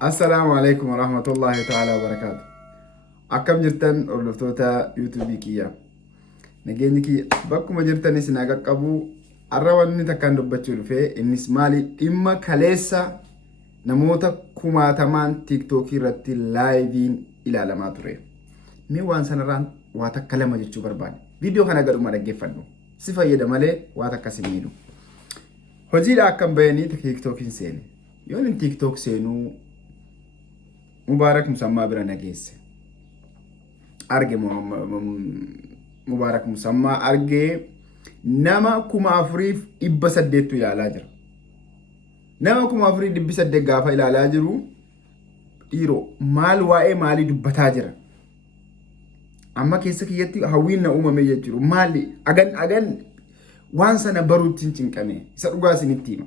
Assalamu alaikum warahmatullahi ta'ala wabarakatuh. Akkam jirtan hordoftoota YouTube kiyya. Nageenyi kiyya bakkuma jirtanis na qaqqabu har'a wanni takkaan dubbachuu dhufe innis maali dhimma kaleessa namoota kumaatamaan TikTok irratti laayiviin ilaalamaa ture. Mee waan sanarraan waa takka lama jechuu barbaade. Viidiyoo kana gadhuma dhaggeeffadhu. Si fayyada malee waa takka si miidhu. Hojiidha akkam bahanii TikTokiin seene. Yoon in TikTok seenuu Mubarak Musammaa bira nageesse. Arge Mubarak Musammaa arge nama 4,800 ilaalaa jira. Nama 4,800 gaafa ilaalaa jiru dhiiroo maal waa'ee maalii dubbataa jira. Amma keessa kiyyatti hawwiin na uumame jechuudha. Maali agan waan sana baruutti hin cinqame. Isa dhugaa isinitti hima.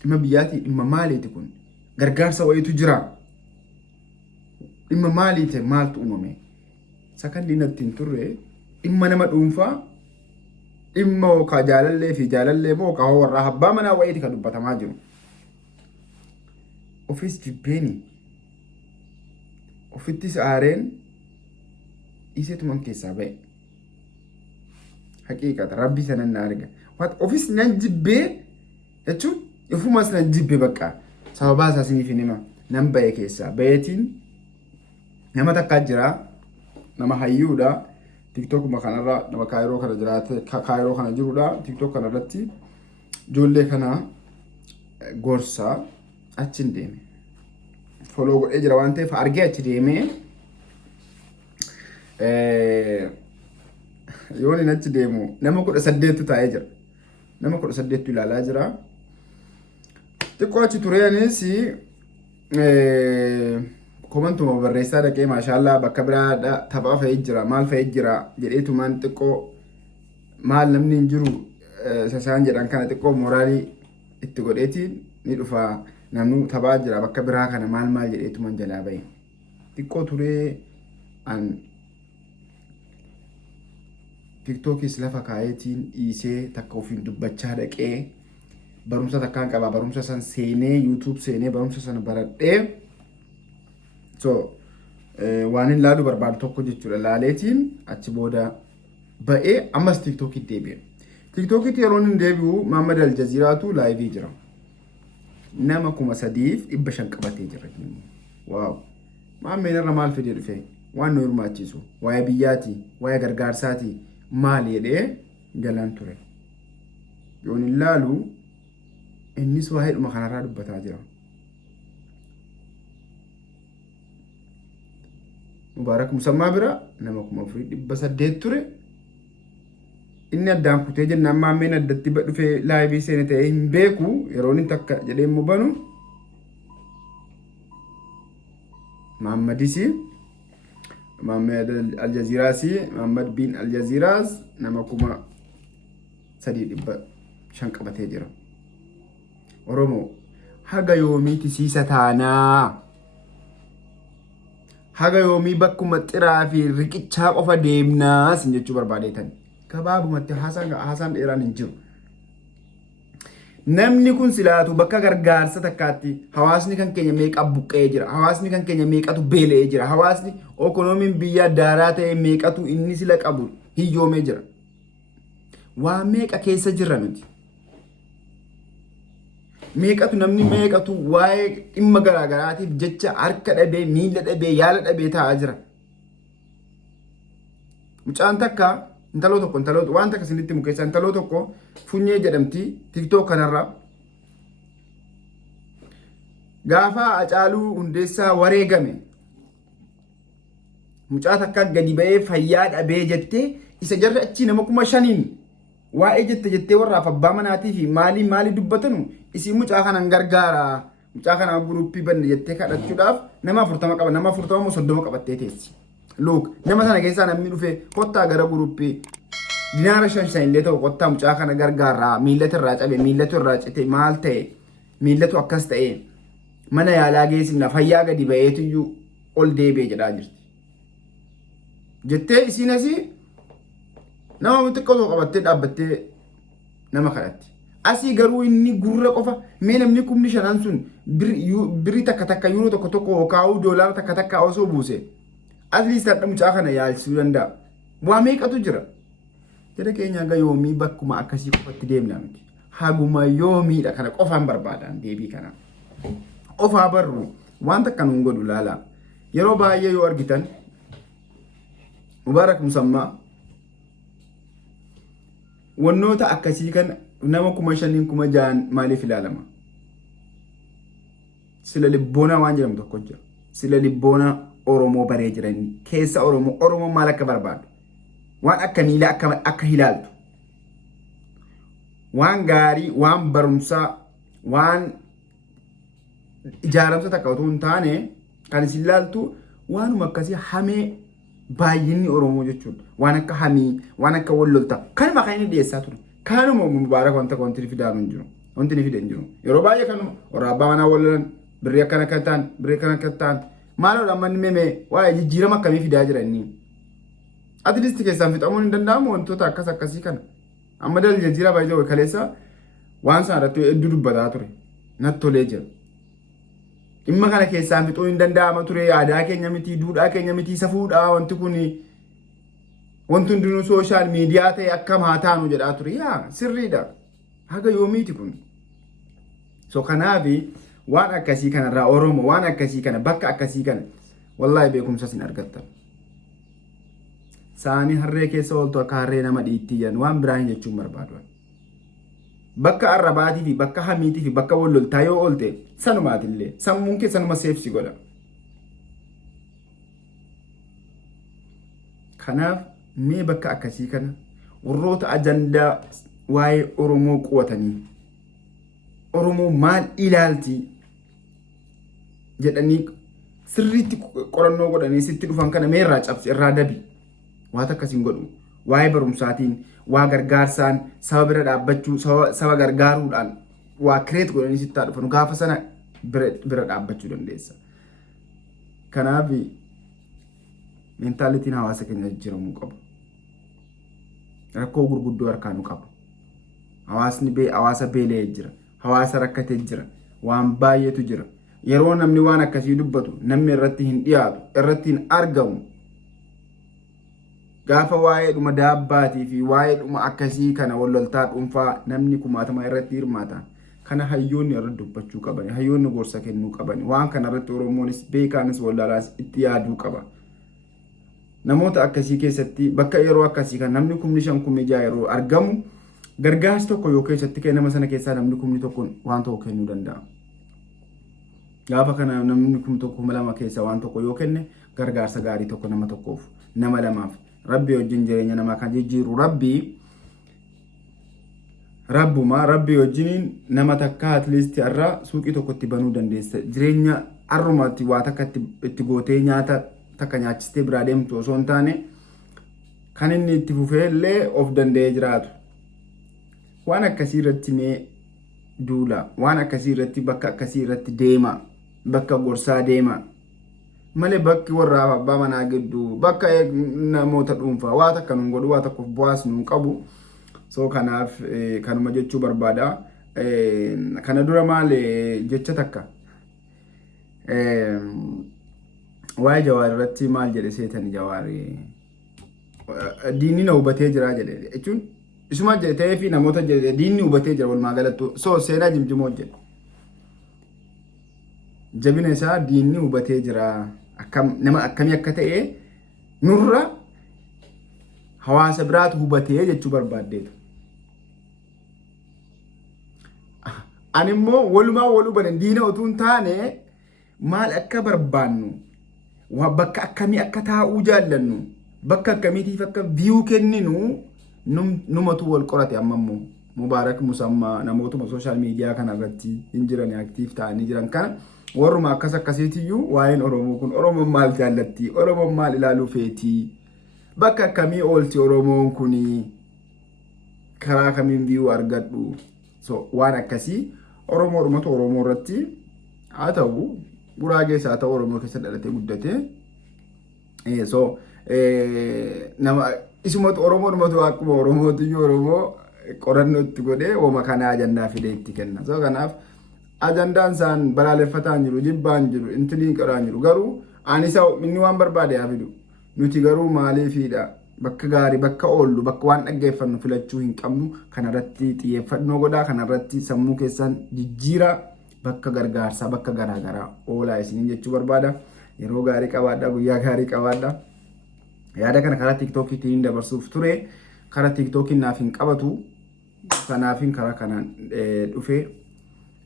Dhimma biyyaatii dhimma maaliiti kun? Gargaarsa wayiitu jira. Dhimma maaliiti maaltu uumame? Sakandii natti hin turre dhimma nama dhuunfaa dhimma ka jaalallee fi jaalallee moo ka warraa abbaa manaa wayiiti kan dubbatamaa jiru. Ofis jibbeeni. Ofittis aareen iseetuman keessaa ba'e. Haqiiqata rabbi sanan na arga. Ofis nan jibbee jechuun ifumas nan jibbe bakka. Sababaa isaa siniif hin hima. Nan ba'e keessaa. Ba'eetiin nama takkaa jira. Nama hayyuudha. TikTok kanarra nama kaayiroo kana jiraate kaayiroo kana jirudha. TikTok kanarratti ijoollee kana gorsaa achiin deeme. Foloo godhee jira waan ta'eef argee achi deemee yoon inni achi deemu nama 18 taa'ee jira. Nama 18 ilaalaa jira. Xiqqoo achi tureenis komantuma barreessaa dhaqee maashaallah bakka biraa taphaa fe'ee jira maal fe'ee jira jedheetumaan xiqqoo maal namni hin jiru sasaan jedhan kana xiqqoo mooraalii itti godheetiin ni dhufa namnu taphaa jira bakka biraa kana maal jedheetumaan jalaa ba'e. Xiqqoo turee an TikTokis lafa kaayetiin dhiisee takka ofiin dubbachaa dhaqee barumsa takkaan qaba barumsa san seenee YouTube seenee barumsa sana baradhee waan hin laalu barbaadu tokko jechuudha. Laaleetiin achi booda ba'ee ammas TikTokitti deebi'e. TikTokitti yeroo inni deebi'u Muhammad Aljaziiraatu laayivii jira. Nama 3,500 qabatee jira. Waaw! Maammeen irra maal fidee dhufe? Waan nu hirmaachisu. Waa'ee biyyaati, waa'ee gargaarsaati maal jedhee galaan ture. Yoon hin laalu innis waa'ee dhuma kanarraa dubbataa jira. Mubarak Musammaa bira nama 4,800 ture. Inni addaan kutee jennaan maammeen addatti dhufee laayivii seene ta'ee hin beeku yeroo inni takka jedhee immoo banu Muhammadis Muhammad Aljaziiraas Muhammad bin Aljaziiraas nama 3,500 qabatee jira. Oromoo haga yoomiiti siisa taanaa? Haga yoomii bakkuma xiraa fi riqichaa qofa deemnaa sin jechuu barbaadeetan. Gabaabumatti haasaan dheeraan hin jiru. Namni kun silaatu bakka gargaarsa takkaatti hawaasni kan keenya meeqa buqqee jira. Hawaasni kan keenya meeqatu beela'ee jira. Hawaasni ekonomiin biyya daaraa ta'e meeqatu inni sila qabu hiyyoomee jira. Waa meeqa keessa jirra nuti. Meeqatu namni meeqatu waa'ee dhimma garaagaraatiif jecha harka dhabee miila dhabee yaala dhabee taa'aa jira. Mucaan takka intaloo tokko waan takka isinitti mukeessa intaloo tokko funyee jedhamti TikTok kanarra. Gaafa Hacaaluu Hundeessaa wareegame mucaa takka gadi ba'ee fayyaa dhabee jettee isa jarri achi nama 5,000 waa'ee jettee warraaf abbaa manaatii fi maalii dubbatanu isii mucaa kanan gargaara mucaa kana guruppii banne jettee kadhachuudhaaf nama 40 qaba nama 40 moo 30 qabattee teessi. Look nama sana keessaa namni dhufe kottaa gara guruppii dinaara 5 illee ta'u kottaa mucaa kana gargaara miillatu irraa cabe miillatu irraa cite maal ta'e miillatu akkas ta'e mana yaalaa geessina fayyaa gadi ba'eetu ol deebi'e jedhaa jirti. Jettee isiin asii nama xiqqoo qabattee dhaabbattee nama kadhatti. asii garuu inni gurra qofa mee namni kumni shanan sun birri takka yuuroo tokko yookaan doolaara takka osoo buuse atleast hadha mucaa kana yaalchisuu danda'a. Waa meeqatu jira? Jara keenya hanga yoomii bakkuma akkasii qofatti deemna miti. Haguma yoomiidha kana qofaan barbaadan deebii kana. Ofaa barru waan takka nuun godhu laala. Yeroo baay'ee yoo argitan Mubaarak Musammaa wannoota akkasii kan nama 5,000 maaliif ilaalama? Sila libboona waan jedhamu tokko jira. Sila libboona Oromoo baree jiranii keessa Oromoo maal akka barbaadu waan akka niilaa akka hilaaltu waan gaarii waan barumsaa waan ijaaramsa takka otoo hin taane kan isin ilaaltu waanuma akkasii hamee baay'inni Oromoo jechuudha. Waan akka hamii waan akka wallolta kanuma kan inni dhiyeessaa ture. Kanuma Mubaarak wanta wanti fidaan hin jiru. Wanti ni fide hin jiru. Yeroo baay'ee kanuma waraabaa manaa wallolan birrii akkana kan ta'an birrii akkana kan ta'an maaloodha manni meemee waa'ee jijjiirama akkamii fidaa jira inni. Atleast keessaan fixamuun hin danda'amu wantoota akkasii kana. Amma dal jijjiiraa baay'ee kaleessa waan sana irratti hedduu dubbataa ture. Natti tolee jira. Dhimma kana keessaan fixuu hin danda'ama ture. Aadaa keenya miti, duudhaa keenya miti, safuudhaa wanti kun wanti hundinuu sooshaal miidiyaa ta'e akkam haa taanu jedhaa ture. Yaa sirriidha. Haga yoomiiti kun. So kanaafi waan akkasii kanarraa Oromoo waan akkasii kana bakka akkasii kana wallahi beekumsa sin argattan. Saanii harree keessa ooltu akka harree nama dhiittiyyan waan biraan jechuun barbaadu. Bakka arrabaatii fi bakka hamiitii fi bakka walloltaa yoo oolte sanumaatillee sammuun kee sanuma seefsi godha. Kanaaf mee bakka akkasii kana warroota ajandaa waa'ee Oromoo quwatanii Oromoo maal ilaalti jedhanii sirriitti qorannoo godhanii sitti dhufan kana mee irraa cabsi irraa dabi waan akkasiin godhu waa'ee barumsaatiin waa gargaarsaan saba bira dhaabbachuu saba gargaaruudhaan waa kireet godhanii sitti dhufan gaafa sana bira dhaabbachuu dandeessa. Kanaaf mentaalitiin hawaasa keenya jijjiiramuu qabu. Rakkoo gurguddoo harkaanuu qaba. Hawaasa beelee jira. Hawaasa rakkatee jira. Waan baay'eetu jira. Yeroo namni waan akkasii dubbatu namni irratti hin dhiyaatu irratti hin argamu. Gaafa waa'ee dhuma daabbaatii fi waa'ee dhuma akkasii kana walloltaa dhuunfaa namni kumaatama irratti hirmaata. Kana hayyoonni irratti dubbachuu qabani. Hayyoonni gorsa kennuu qabani. Waan kana irratti Oromoonis beekaanis wallaalaas itti yaaduu qaba. Namoota akkasii keessatti bakka yeroo akkasii kan namni 5,000 yeroo argamu gargaarsi tokko yoo keessatti kennama sana keessaa namni 1,000 waan tokko kennuu danda'a. Gaafa kana namni 1,200 keessaa waan tokko yoo kenne gargaarsa gaarii tokko nama tokkoof nama lamaaf Rabbi wajjin jireenya namaa kan jijjiiru Rabbi wajjin nama takka atleast irraa suuqii tokkotti banuu dandeessa. Jireenya arrumaatti waa takka itti gootee nyaata takka nyaachistee biraa deemtu osoo hin taane kan inni itti fufee illee of danda'ee jiraatu. Waan akkasii irratti mee duula. Waan akkasii irratti bakka akkasii irratti deema. Bakka gorsaa deema. Malee bakki warra abbaa manaa gidduu bakka namoota dhuunfaa waa takka nuun godhu waa tokkoof bu'aas nuun qabu. So kanaaf kanuma jechuu barbaada. Kana dura maal jecha takka waa'ee Jawaar irratti maal jedhe seetan Jawaar diinni na hubatee jira jedhe jechuun isuma jedhe ta'ee fi namoota jedhe diinni hubatee jira walumaa galattu so seenaa jimjimoo jedhe jabina isaa diinni hubatee jira nama akkamii akka ta'e nurra hawaasa biraatu hubatee jechuu barbaaddeetu. Ani immoo walumaa waluu banan diina utuu hin taane maal akka barbaannu bakka akkamii akka taa'uu jaallannu bakka akkamiitiif akka view kenninu numatu wal qorate ammammoo Mubaarak Musammaa namootuma social media kana irratti hin jiran active ta'anii jiran kana warruma akkasiitiyyuu waa'een Oromoo kun Oromoon maal jaallatti Oromoon maal ilaaluu feeti bakka akkamii oolti Oromoon kun karaa kamiin view argadhu so waan akkasii Oromoodhumatu Oromoo irratti haa ta'u Guraagee isaa ta'u Oromoo keessa dhalatee guddate so nama isumatu Oromoodhumatu akkuma Oromootiyyuu Oromoo qorannoo itti godhee wama kana ajandaa fidee itti kenna. So kanaaf ajandaan isaan balaaleffataan jiru, jibbaan jiru, intiliin qoraan jiru garuu ani isa inni waan barbaade haa fidu. Nuti garuu maaliifidha bakka gaarii bakka oollu bakka waan dhaggeeffannu filachuu hin qabnu. Kanarratti xiyyeeffannoo godhaa, kanarratti sammuu keessan jijjiiraa, bakka gargaarsaa bakka garaagaraa oolaa isiniin jechuu barbaada. Yeroo gaarii qabaadhaa, guyyaa gaarii qabaadhaa. Yaada kana karaa TikTokiitiin dabarsuuf ture. Karaa TikTokiin naaf hin qabatu. Kanaafin karaa kanaan dhufee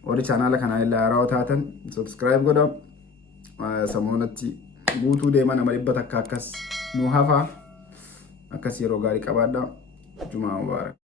warri chaanaala kanaa illee haaraa taatan subscribe godhaa. Samoonatti guutuu deema nama 100 takka akkas nu hafa. Akkas yeroo gaarii qabaadhaa. Jumaa mubaarak.